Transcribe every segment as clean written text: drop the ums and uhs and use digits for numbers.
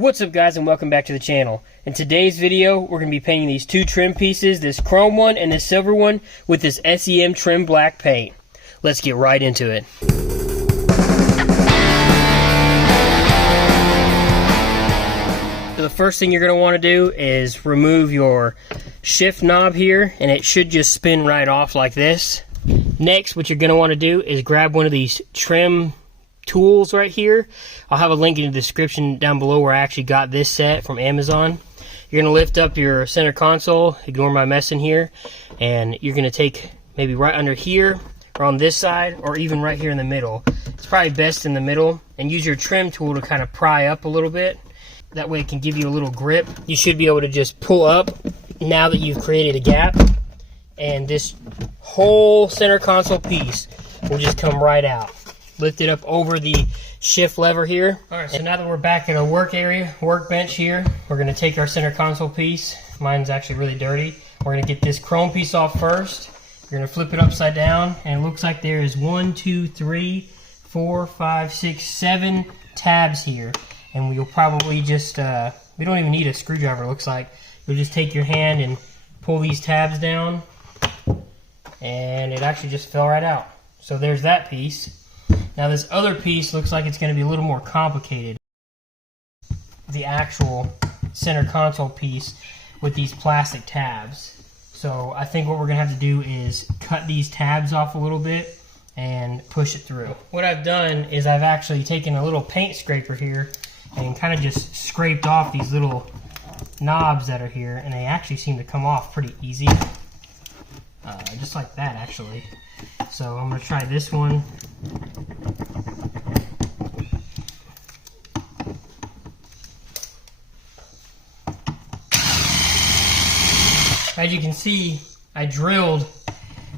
What's up guys, and welcome back to the channel. In today's video, we're going to be painting these two trim pieces, this chrome one and this silver one, with this SEM Trim Black paint. Let's get right into it. So the first thing you're going to want to do is remove your shift knob here, and it should just spin right off like this. Next, what you're going to want to do is grab one of these trim tools right here. I'll have a link in the description down below where I actually got this set from Amazon. You're going to lift up your center console, ignore my mess in here, and you're going to take maybe right under here or on this side or even right here in the middle. It's probably best in the middle, and use your trim tool to kind of pry up a little bit. That way it can give you a little grip. You should be able to just pull up now that you've created a gap, and this whole center console piece will just come right out. Lift it up over the shift lever here. Alright, so now that we're back at our workbench here, we're going to take our center console piece. Mine's actually really dirty. We're going to get this chrome piece off first. You're going to flip it upside down, and it looks like there is 1, 2, 3, 4, 5, 6, 7 tabs here. And we'll probably just, we don't even need a screwdriver, it looks like. You'll just take your hand and pull these tabs down, and it actually just fell right out. So there's that piece. Now this other piece looks like it's going to be a little more complicated. The actual center console piece with these plastic tabs. So I think what we're going to have to do is cut these tabs off a little bit and push it through. What I've done is I've actually taken a little paint scraper here and kind of just scraped off these little knobs that are here, and they actually seem to come off pretty easy. Just like that actually. So I'm going to try this one. As you can see, I drilled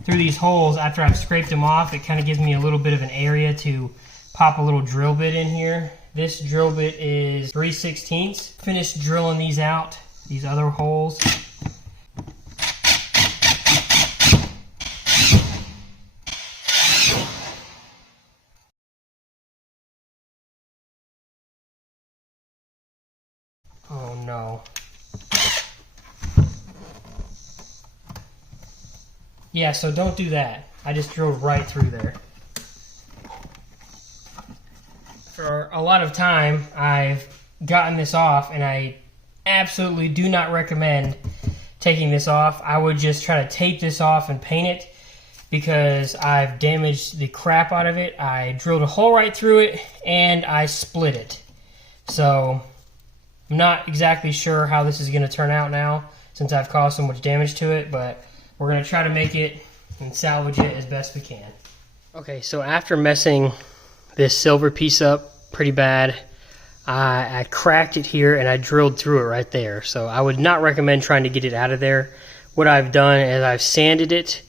through these holes after I've scraped them off. It kind of gives me a little bit of an area to pop a little drill bit in here. This drill bit is 3/16. Finished drilling these out, these other holes. Oh no. Yeah, so don't do that. I just drilled right through there. For a lot of time, I've gotten this off, and I absolutely do not recommend taking this off. I would just try to tape this off and paint it, because I've damaged the crap out of it. I drilled a hole right through it, and I split it. So I'm not exactly sure how this is going to turn out now, since I've caused so much damage to it, but we're going to try to make it and salvage it as best we can. Okay, so after messing this silver piece up pretty bad, I cracked it here and I drilled through it right there. So I would not recommend trying to get it out of there. What I've done is I've sanded it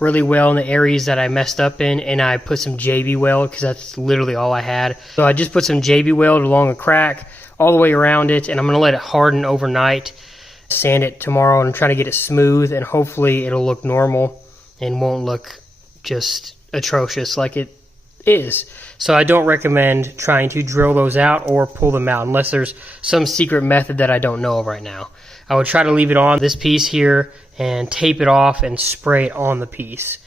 really well in the areas that I messed up in, and I put some JB weld, because that's literally all I had. So I just put some JB weld along a crack all the way around it, and I'm going to let it harden overnight. Sand it tomorrow and try to get it smooth, and hopefully it'll look normal and won't look just atrocious like it is. So I don't recommend trying to drill those out or pull them out unless there's some secret method that I don't know of right now. I would try to leave it on this piece here and tape it off and spray it on the piece.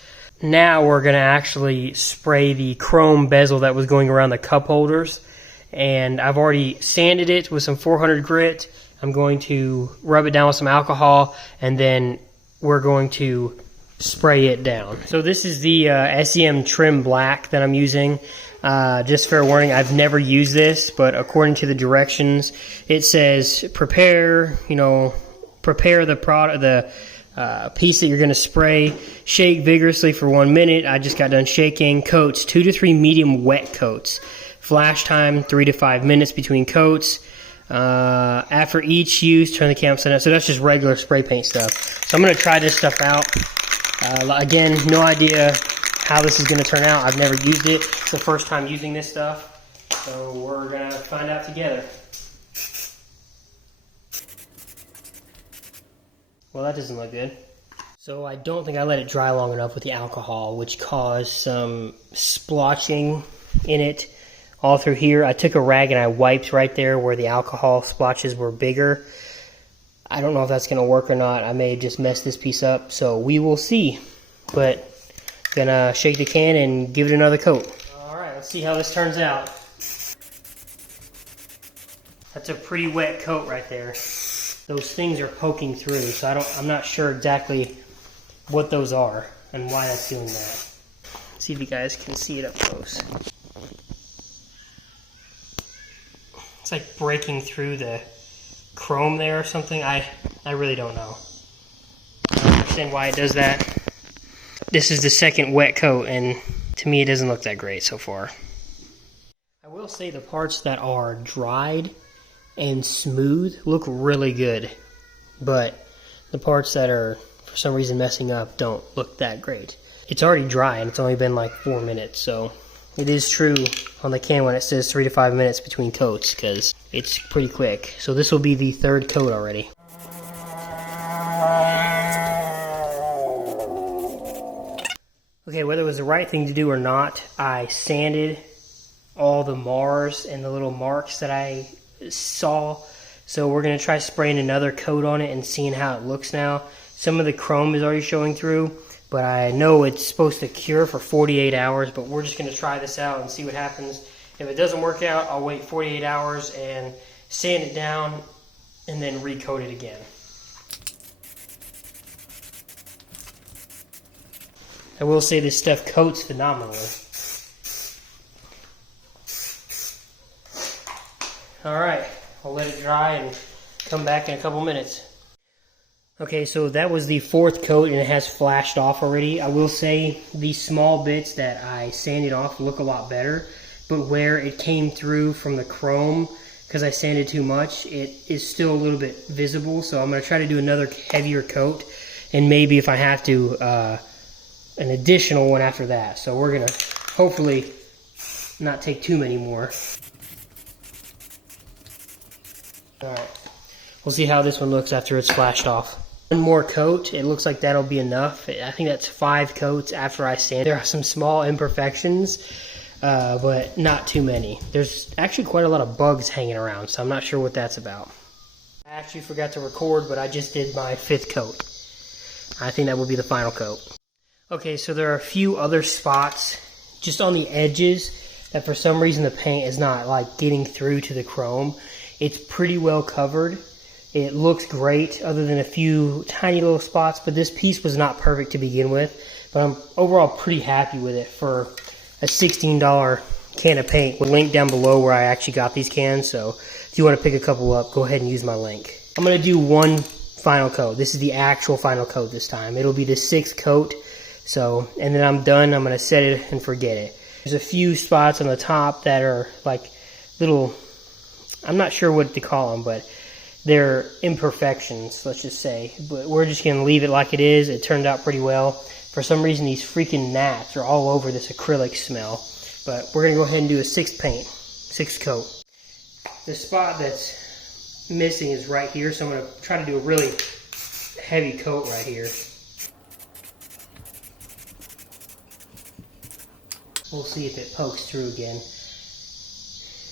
Now we're going to actually spray the chrome bezel that was going around the cup holders, and I've already sanded it with some 400 grit. I'm going to rub it down with some alcohol, and then we're going to spray it down. So this is the SEM Trim Black that I'm using. Just fair warning, I've never used this, but according to the directions, it says prepare the product, the piece that you're going to spray. Shake vigorously for 1 minute. I just got done shaking. Coats 2 to 3 medium wet coats. Flash time 3 to 5 minutes between coats. After each use, turn the cam upside down. So that's just regular spray paint stuff. So I'm going to try this stuff out. Again, no idea how this is going to turn out. I've never used it. It's the first time using this stuff. So we're going to find out together. Well, that doesn't look good. So I don't think I let it dry long enough with the alcohol, which caused some splotching in it all through here. I took a rag and I wiped right there where the alcohol splotches were bigger. I don't know if that's going to work or not. I may have just messed this piece up, so we will see. But gonna shake the can and give it another coat. Alright, let's see how this turns out. That's a pretty wet coat right there. Those things are poking through, so I'm not sure exactly what those are and why that's doing that. See if you guys can see it up close. It's like breaking through the chrome there or something. I really don't know. I don't understand why it does that. This is the second wet coat, and to me it doesn't look that great so far. I will say the parts that are dried and smooth look really good, but the parts that are for some reason messing up don't look that great. It's already dry and it's only been like 4 minutes, so it is true on the can when it says 3 to 5 minutes between coats, because it's pretty quick. So this will be the third coat already. Okay, whether it was the right thing to do or not, I sanded all the Mars and the little marks that I saw. So we're going to try spraying another coat on it and seeing how it looks now. Some of the chrome is already showing through, but I know it's supposed to cure for 48 hours, but we're just going to try this out and see what happens. If it doesn't work out, I'll wait 48 hours and sand it down and then recoat it again. I will say this stuff coats phenomenally. Alright, I'll let it dry and come back in a couple minutes. Okay, so that was the fourth coat and it has flashed off already. I will say these small bits that I sanded off look a lot better, but where it came through from the chrome, because I sanded too much, it is still a little bit visible. So I'm going to try to do another heavier coat, and maybe if I have to, an additional one after that. So we're going to hopefully not take too many more. Alright, we'll see how this one looks after it's flashed off. One more coat, it looks like that'll be enough. I think that's 5 coats after I sand. There are some small imperfections, but not too many. There's actually quite a lot of bugs hanging around, so I'm not sure what that's about. I actually forgot to record, but I just did my 5th coat. I think that will be the final coat. Okay, so there are a few other spots just on the edges that for some reason the paint is not like getting through to the chrome. It's pretty well covered. It looks great other than a few tiny little spots, but this piece was not perfect to begin with. But I'm overall pretty happy with it for a $16 can of paint. We'll link down below where I actually got these cans, so if you want to pick a couple up, go ahead and use my link. I'm going to do one final coat. This is the actual final coat this time. It'll be the 6th coat, so, and then I'm done. I'm going to set it and forget it. There's a few spots on the top that are like little, I'm not sure what to call them, but they're imperfections, let's just say. But we're just going to leave it like it is. It turned out pretty well. For some reason, these freaking gnats are all over this acrylic smell. But we're going to go ahead and do a 6th paint, 6th coat. The spot that's missing is right here, so I'm going to try to do a really heavy coat right here. We'll see if it pokes through again.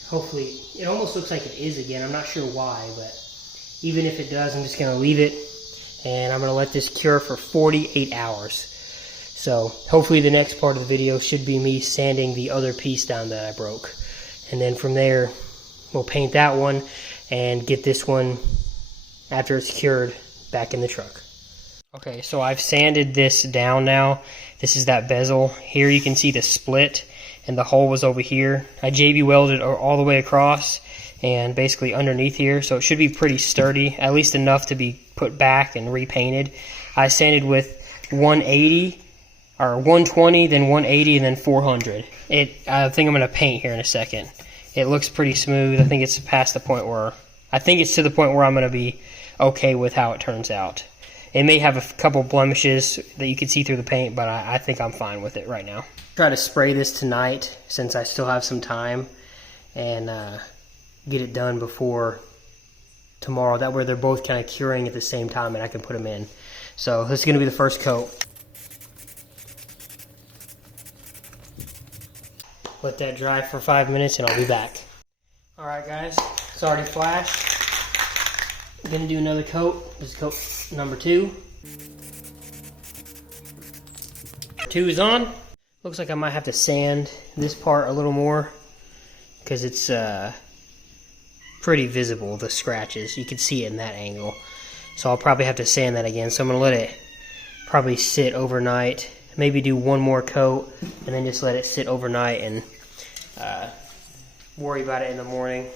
Hopefully, it almost looks like it is again. I'm not sure why, but even if it does, I'm just going to leave it, and I'm going to let this cure for 48 hours. So hopefully the next part of the video should be me sanding the other piece down that I broke. And then from there, we'll paint that one and get this one, after it's cured, back in the truck. Okay, so I've sanded this down now. This is that bezel. Here you can see the split, and the hole was over here. I JB welded all the way across and basically underneath here, so it should be pretty sturdy, at least enough to be put back and repainted. I sanded with 180, or 120, then 180, and then 400. I think I'm going to paint here in a second. It looks pretty smooth. I think it's past the point where, I think it's to the point where I'm going to be okay with how it turns out. It may have a couple blemishes that you can see through the paint, but I think I'm fine with it right now. Try to spray this tonight since I still have some time, and get it done before tomorrow. That way they're both kind of curing at the same time and I can put them in. So this is going to be the first coat. let that dry for 5 minutes and I'll be back. Alright guys, it's already flashed. I'm gonna do another coat. This is coat number 2. 2 is on. Looks like I might have to sand this part a little more because it's pretty visible, the scratches. You can see it in that angle. So I'll probably have to sand that again. So I'm gonna let it probably sit overnight. Maybe do one more coat and then just let it sit overnight and worry about it in the morning.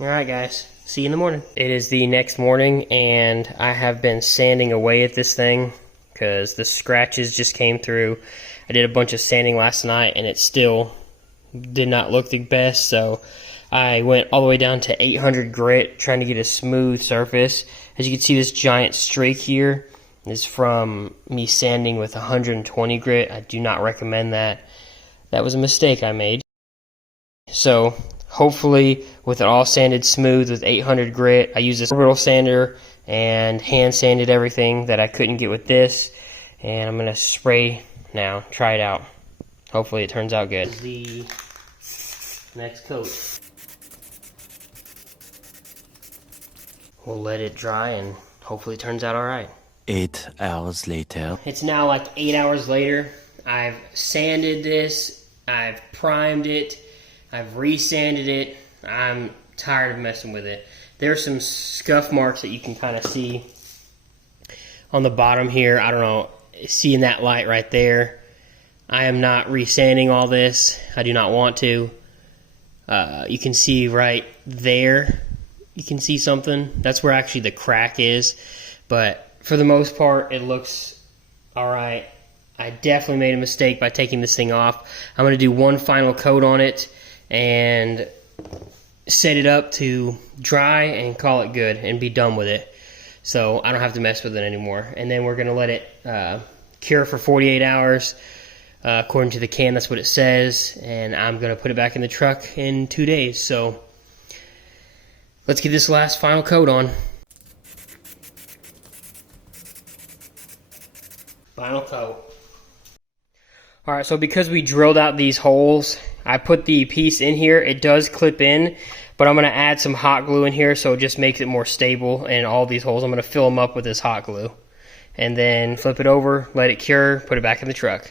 Alright guys, see you in the morning. It is the next morning and I have been sanding away at this thing because the scratches just came through. I did a bunch of sanding last night and it still did not look the best, so I went all the way down to 800 grit trying to get a smooth surface. As you can see, this giant streak here is from me sanding with 120 grit. I do not recommend that. That was a mistake I made. So hopefully with it all sanded smooth with 800 grit, I used this orbital sander and hand sanded everything that I couldn't get with this. And I'm going to spray now, try it out. Hopefully it turns out good. This is the next coat. We'll let it dry and hopefully it turns out alright. 8 hours later. It's now like 8 hours later. I've sanded this, I've primed it, I've resanded it. I'm tired of messing with it. There's some scuff marks that you can kind of see on the bottom here. I don't know, seeing that light right there. I am not resanding all this. I do not want to. You can see right there, you can see something. That's where actually the crack is. But for the most part, it looks alright. I definitely made a mistake by taking this thing off. I'm going to do one final coat on it and set it up to dry and call it good and be done with it. So I don't have to mess with it anymore. And then we're going to let it cure for 48 hours. According to the can, that's what it says. And I'm going to put it back in the truck in 2 days. So let's get this last final coat on. Final coat. Alright, so because we drilled out these holes, I put the piece in here. It does clip in, but I'm going to add some hot glue in here so it just makes it more stable. And all these holes, I'm going to fill them up with this hot glue. And then flip it over, let it cure, put it back in the truck.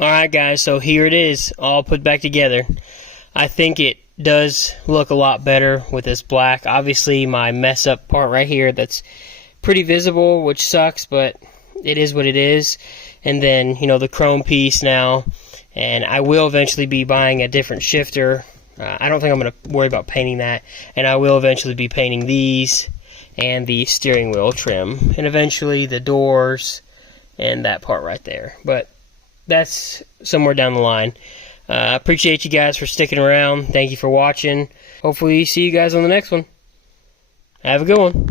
Alright guys, so here it is, all put back together. I think it does look a lot better with this black. Obviously my mess up part right here, that's pretty visible, which sucks, but it is what it is. And then, you know, the chrome piece now, and I will eventually be buying a different shifter. I don't think I'm going to worry about painting that, and I will eventually be painting these and the steering wheel trim, and eventually the doors and that part right there. But that's somewhere down the line. I appreciate you guys for sticking around. Thank you for watching. Hopefully see you guys on the next one. Have a good one.